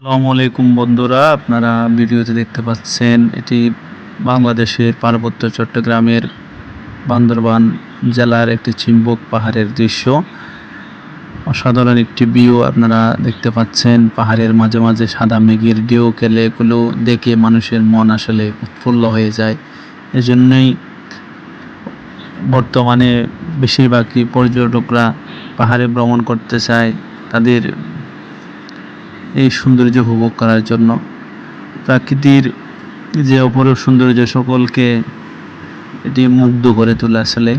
আসসালামু আলাইকুম বন্ধুরা, আপনারা ভিডিওতে দেখতে পাচ্ছেন এটি বাংলাদেশের পার্বত্য চট্টগ্রামের বান্দরবান জেলার একটি চিম্বুক পাহাড়ের দৃশ্য। অসাধারণ একটি ভিউ আপনারা দেখতে পাচ্ছেন, পাহাড়ের মাঝে মাঝে সাদা মেঘের ঢেউ খেলে এগুলো দেখে মানুষের মন আসলে উৎফুল্ল হয়ে যায়। এজন্যই বর্তমানে বেশিরভাগই পর্যটকরা পাহাড়ে ভ্রমণ করতে চায়, তাদের এই সৌন্দর্য উপভোগ করার জন্য। প্রাকৃতির যে অপরূপ সৌন্দর্য সকলকে এটি মুগ্ধ করে তোলে আসলে।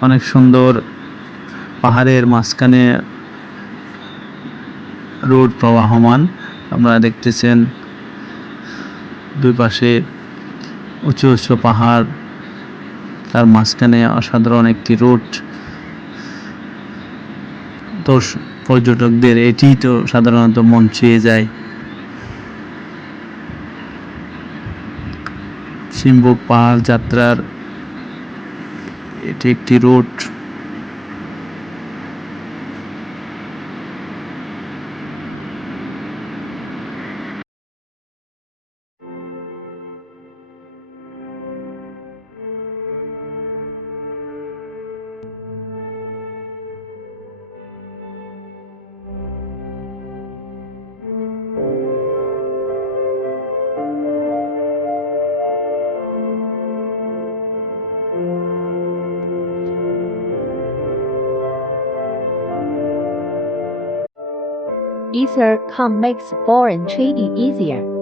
অনেক সুন্দর পাহাড়ের মাঝখানে রোড প্রবাহমান। আপনারা দেখতেছেন দুই পাশে উঁচু উঁচু পাহাড়। তার মাঝখানে অসাধারণ একটি রোড। তো পর্যটকদের এটি তো সাধারণত মন ছুঁয়ে যায়। সিম্বুক পাহাড় যাত্রার এটি একটি route EtherCom makes foreign trading easier.